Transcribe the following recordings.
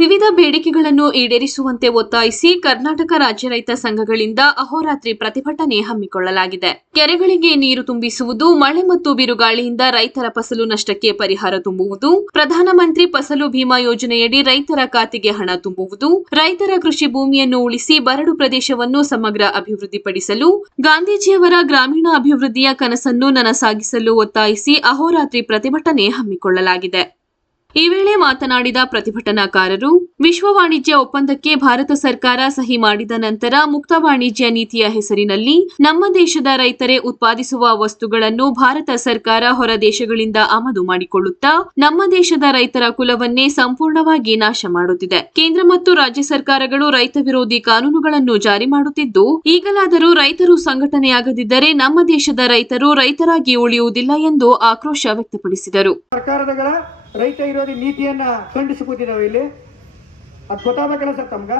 ವಿವಿಧ ಬೇಡಿಕೆಗಳನ್ನು ಈಡೇರಿಸುವಂತೆ ಒತ್ತಾಯಿಸಿ ಕರ್ನಾಟಕ ರಾಜ್ಯ ರೈತ ಸಂಘಗಳಿಂದ ಅಹೋರಾತ್ರಿ ಪ್ರತಿಭಟನೆ ಹಮ್ಮಿಕೊಳ್ಳಲಾಗಿದೆ. ಕೆರೆಗಳಿಗೆ ನೀರು ತುಂಬಿಸುವುದು, ಮಳೆ ಮತ್ತು ಬಿರುಗಾಳಿಯಿಂದ ರೈತರ ಫಸಲು ನಷ್ಟಕ್ಕೆ ಪರಿಹಾರ ತುಂಬುವುದು, ಪ್ರಧಾನಮಂತ್ರಿ ಫಸಲು ಭೀಮಾ ಯೋಜನೆಯಡಿ ರೈತರ ಖಾತೆಗೆ ಹಣ ತುಂಬುವುದು, ರೈತರ ಕೃಷಿ ಭೂಮಿಯನ್ನು ಉಳಿಸಿ ಬರಡು ಪ್ರದೇಶವನ್ನು ಸಮಗ್ರ ಅಭಿವೃದ್ಧಿಪಡಿಸಲು, ಗಾಂಧೀಜಿಯವರ ಗ್ರಾಮೀಣ ಅಭಿವೃದ್ಧಿಯ ಕನಸನ್ನು ನನಸಾಗಿಸಲು ಒತ್ತಾಯಿಸಿ ಅಹೋರಾತ್ರಿ ಪ್ರತಿಭಟನೆ ಹಮ್ಮಿಕೊಳ್ಳಲಾಗಿದೆ. ಈ ವೇಳೆ ಮಾತನಾಡಿದ ಪ್ರತಿಭಟನಾಕಾರರು, ವಿಶ್ವ ವಾಣಿಜ್ಯ ಒಪ್ಪಂದಕ್ಕೆ ಭಾರತ ಸರ್ಕಾರ ಸಹಿ ಮಾಡಿದ ನಂತರ ಮುಕ್ತ ವಾಣಿಜ್ಯ ನೀತಿಯ ಹೆಸರಿನಲ್ಲಿ ನಮ್ಮ ದೇಶದ ರೈತರೇ ಉತ್ಪಾದಿಸುವ ವಸ್ತುಗಳನ್ನು ಭಾರತ ಸರ್ಕಾರ ಹೊರ ದೇಶಗಳಿಂದ ಆಮದು ಮಾಡಿಕೊಳ್ಳುತ್ತಾ, ನಮ್ಮ ದೇಶದ ರೈತರ ಕುಲವನ್ನೇ ಸಂಪೂರ್ಣವಾಗಿ ನಾಶ ಮಾಡುತ್ತಿದೆ. ಕೇಂದ್ರ ಮತ್ತು ರಾಜ್ಯ ಸರ್ಕಾರಗಳು ರೈತ ವಿರೋಧಿ ಕಾನೂನುಗಳನ್ನು ಜಾರಿ ಮಾಡುತ್ತಿದ್ದು, ಈಗಲಾದರೂ ರೈತರು ಸಂಘಟನೆಯಾಗದಿದ್ದರೆ ನಮ್ಮ ದೇಶದ ರೈತರು ರೈತರಾಗಿ ಉಳಿಯುವುದಿಲ್ಲ ಎಂದು ಆಕ್ರೋಶ ವ್ಯಕ್ತಪಡಿಸಿದರು. ರೈತ ವಿರೋಧಿ ನೀತಿಯನ್ನ ಖಂಡಿಸಿ ಕೂತಿದ್ದಾವೆ ಇಲ್ಲಿ. ಅದು ಗೊತ್ತಾಗಬೇಕಲ್ಲ ಸರ್ ತಮ್ಗ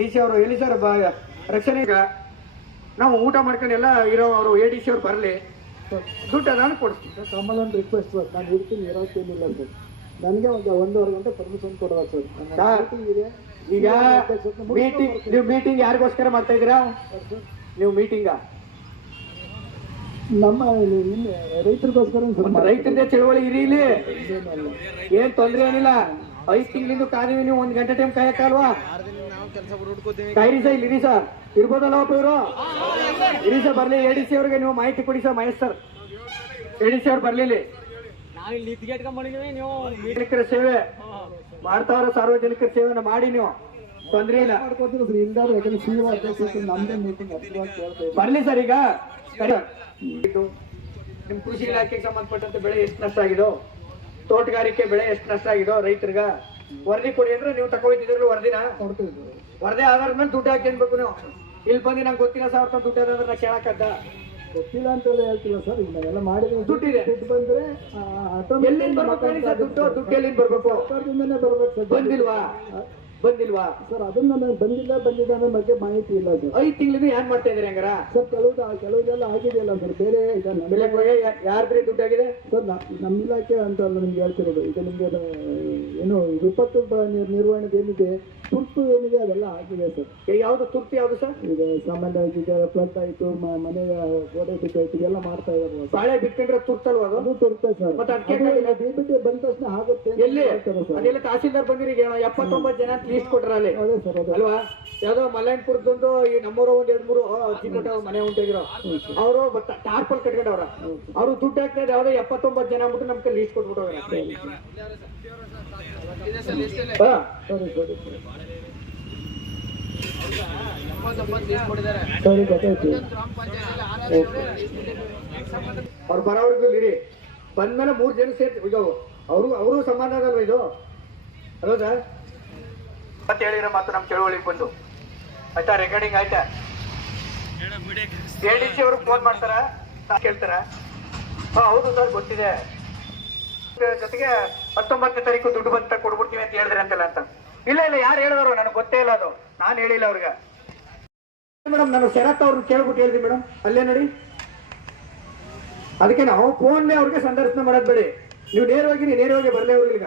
ಡಿ ಸಿ ಅವರು ಎಲ್ಲಿ ಸರ್ ರಕ್ಷಣೆ ನಾವು ಊಟ ಮಾಡ್ಕೊಂಡು ಎಲ್ಲ ಇರೋ ಅವರು ಎ ಡಿ ಸಿ ಅವ್ರು ಬರಲಿ. ದುಡ್ಡು ನಾನು ಕೊಡಿಸ್ತೀನಿ. Sir request sir. ನಾನು ಇರ್ತೀನಿ ಇರೋಕ್ಕೇನಿಲ್ಲ ಸರ್. ನನಗೆ ಒಂದು ಒಂದೂವರೆ ಗಂಟೆ ಪರ್ಮಿಷನ್ ಕೊಡುವ ಸರ್. ನನ್ನ ಸರ್, ಇದೆ. ಈಗ ಮೀಟಿಂಗ್ ನೀವು ಮೀಟಿಂಗ್ ಯಾರಿಗೋಸ್ಕರ ಮಾಡ್ತಾ ಇದ್ದೀರಾ? ನೀವು ಮೀಟಿಂಗ ನಮ್ಮ ರೈತರಿಗೋಸ್ಕರ ರೈತರದೇ ಚಳವಳಿ ಇರಿ ಇಲ್ಲಿ. ಏನ್ ತೊಂದ್ರೆ ಏನಿಲ್ಲ. ಐದ್ ತಿಂಗಳಿಂದ ಕಾದಿವಿ ನೀವು ಒಂದ್ ಗಂಟೆ ಟೈಮ್ ಕಾಯಕ್ಕಲ್ವಾ? ಕಾಯಿರಿ ಸರ್ ಇಲ್ಲಿ ಇರಿ ಸರ್. ಇರ್ಬೋದಲ್ಲ ಒಬ್ಬ ಇವರು? ಇರಿ ಸರ್ ಬರ್ಲಿ. ಎ ಡಿ ಸಿ ಅವ್ರಿಗೆ ನೀವು ಮಾಹಿತಿ ಕೊಡಿ sir Mahesh sir. A D C ಅವ್ರು ಬರ್ಲಿ ಇಲ್ಲಿ. ಸಾರ್ವಜನಿಕರ ಸೇವೆ ಮಾಡ್ತಾವ್ರ ಸಾರ್ವಜನಿಕರ ಸೇವೆನ ಮಾಡಿ ನೀವು. ತೊಂದ್ರೆ ಇಲ್ಲ. ಸರ್ ಬರ್ಲಿ ಸರ್ ಈಗ. ಸರಿ. ನಿಮ್ ಕೃಷಿ ಇಲಾಖೆಗೆ ಸಂಬಂಧಪಟ್ಟಂತೆ ಬೆಳೆ ಎಷ್ಟು ನಷ್ಟ ಆಗಿದೋ ತೋಟಗಾರಿಕೆ ಬೆಳೆ ಎಷ್ಟು ನಷ್ಟ ಆಗಿದೋ ರೈತರಿಗ ವರದಿ ಕೊಡಿ ಅಂದ್ರೆ ನೀವು ತಗೊಳ್ತಿದ್ರಲ್ಲ ವರದಿನ? ಸರ್ ವರದಿ ಆಧಾರದ ಮೇಲೆ ದುಡ್ಡು ಹಾಕಿ ಅನ್ಬೇಕು ನೀವು. ಇಲ್ಲಿ ಬಂದು ನಂಗೆ ಗೊತ್ತಿಲ್ಲ ಸಾವಿರ ರೂಪಾಯಿ ದುಡ್ಡು ಅದನ್ನ ನಾ ಕೇಳಕ್ಕದ್ದ. ಗೊತ್ತಿಲ್ಲ ಅಂತೆಲ್ಲ ಹೇಳ್ತಿಲ್ಲ ಸರ್. ಈಗ ನಾವೆಲ್ಲ ಮಾಡಿದ್ರೆ ದುಡ್ಡಿದೆ. ದುಡ್ಡು ಬಂದ್ರೆ ಎಲ್ಲಿಂದ ಬರ್ಬೇಕು ಸರ್ ದುಡ್ಡು? ದುಡ್ಡು ಎಲ್ಲಿಂದ ಬರ್ಬೇಕು ಸರ್. ಬಂದಿಲ್ವಾ? ಬಂದಿಲ್ವಾ? ಸರ್ ಅದನ್ನ ನನಗೆ ಬಂದಿಲ್ಲ ಬಂದಿಲ್ಲ ಅನ್ನೋ ಬಗ್ಗೆ ಮಾಹಿತಿ ಇಲ್ಲ ಸರ್. ಐದು ತಿಂಗಳಿಂದ ಏನ್ ಮಾಡ್ತಾ ಇದ್ರಿ ಹಂಗಾರ? ಸರ್ ಕೆಲವು ಕೆಲವುದೆಲ್ಲ ಆಗಿದೆಯಲ್ಲ ಸರ್ ಬೇರೆ ಈಗ ನಮ್ಮ ಯಾರ್ದ್ರಿ ದುಡ್ಡಾಗಿದೆ? ಸರ್ ನಮ್ಮ ಇಲಾಖೆ ಅಂತ ಅಲ್ಲ ನಿಮ್ಗೆ ಹೇಳ್ತಿರೋದು. ಈಗ ನಿಮಗೆ ಏನು ವಿಪತ್ತು ಬ- ನಿರ್- ನಿರ್ವಹಣೆದು ಏನಿದೆ ತುರ್ತು ಏನಿದೆ ಅದೆಲ್ಲ ಆಗಿದೆ ಸರ್. ಯಾವುದು ಯಾವ್ದು ಯಾವುದು ಸರ್? ಈಗ ಸಾಮಾನ್ಯವಾಗಿ ಈಗ ಫ್ಲಡ್ ಆಯ್ತು ಮನೆ ಗೋಡೆ ಬಿದ್ದಾಯ್ತು ಎಲ್ಲ ಮಾಡ್ತಾ ಇದಾರೆ ಬಾಳೆ ಬಿಟ್ಕೊಂಡ್ರೆ ತುರ್ತಲ್ವಾ ಅದು? ತುರ್ತೆ ಸರ್. ಮತ್ತೆ ಅದಕ್ಕೆ? ಡಿ ಬಿ ಟಿ ಬಂದ ತಕ್ಷಣ ಆಗುತ್ತೆ ಎಲ್ಲಿ? ಅದೆಲ್ಲ ತಹಸೀಲ್ದಾರ್ ಬಂದಿರಿ ಎಪ್ಪತ್ತೊಂಬತ್ತು ಜನ ಲೀಸ್ಟ್ ಕೊಟ್ರ ಅಲ್ಲಿ. ಅಲ್ವಾ? ಯಾವ್ದೋ ಮಲ್ಲಾಯನ್ಪುರದೊಂದು ಈ ನಮ್ಮೂರ ಒಂದ್ ಎರಡ್ ಮೂರು ಚಿಕ್ಕಟ ಮನೆ ಉಂಟಾಗಿರೋ ಅವರು ಟಾರ್ಪಲ್ ಕಟ್ಕೊಂಡವ್ರ. ಅವ್ರು ದುಡ್ಡು ಹಾಕ್ತಾ ಯಾವ್ದೋ ಎಪ್ಪತ್ತೊಂಬತ್ತು ಜನ ಬಿಟ್ಟು ನಮ್ಗೆ ಲೀಸ್ಟ್ ಕೊಟ್ಬಿಟ್ಟವ್ರೆ ಗೊತ್ತಾಯ್ತು ಅವ್ರು ಬರೋವರೆಗೂ ಇರಿ. ಬಂದ್ಮೇಲೆ ಮೂರ್ ಜನ ಸೇರ್ತಿ ಈಗ ಅವರು ಅವರು ಸಂಬಂಧ ಅದಲ್ವ ಇದು? ಹೌದಾ? ಮತ್ತೆ ಹೇಳಿರೋ ಮಾತು ನಮ್ ಚಳುವಳಿಗೆ ಬಂದು. ಆಯ್ತಾ ರೆಕಾರ್ಡಿಂಗ್ ಆಯ್ತಾ? ಸಿ ಅವ್ರಿಗೆ ಫೋನ್ ಮಾಡ್ತಾರ? ಕೇಳ್ತಾರ? ಹಾ, ಹೌದು ಸರ್, ಗೊತ್ತಿದೆ. ಜೊತೆಗೆ ಹತ್ತೊಂಬತ್ತನೇ ತಾರೀಕು ದುಡ್ಡು ಬಂತ ಕೊಡ್ಬಿಡ್ತೀವಿ ಅಂತ ಹೇಳಿದ್ರೆ ಅಂತಲ್ಲ ಅಂತ. ಇಲ್ಲ ಇಲ್ಲ, ಯಾರು ಹೇಳಿದ್ರು ನನಗೆ ಗೊತ್ತೇ ಇಲ್ಲ ಅದು. ನಾನು ಹೇಳಿಲ್ಲ ಅವ್ರಿಗೆ. ಮೇಡಮ್ ನಾನು ಶರತ್ ಅವ್ರನ್ನ ಕೇಳ್ಬಿಟ್ಟು ಹೇಳಿದ್ವಿ ಮೇಡಮ್ ಅಲ್ಲೇ ನೋಡಿ. ಅದಕ್ಕೆ ನಾವು ಫೋನ್ಲೇ ಅವ್ರಿಗೆ ಸಂದರ್ಶನ ಮಾಡೋದ್ಬೇಡಿ ನೀವು ನೇರವಾಗಿ ನೇರವಾಗಿ ಬರಲೇ ಅವ್ರಿಗೆ ಈಗ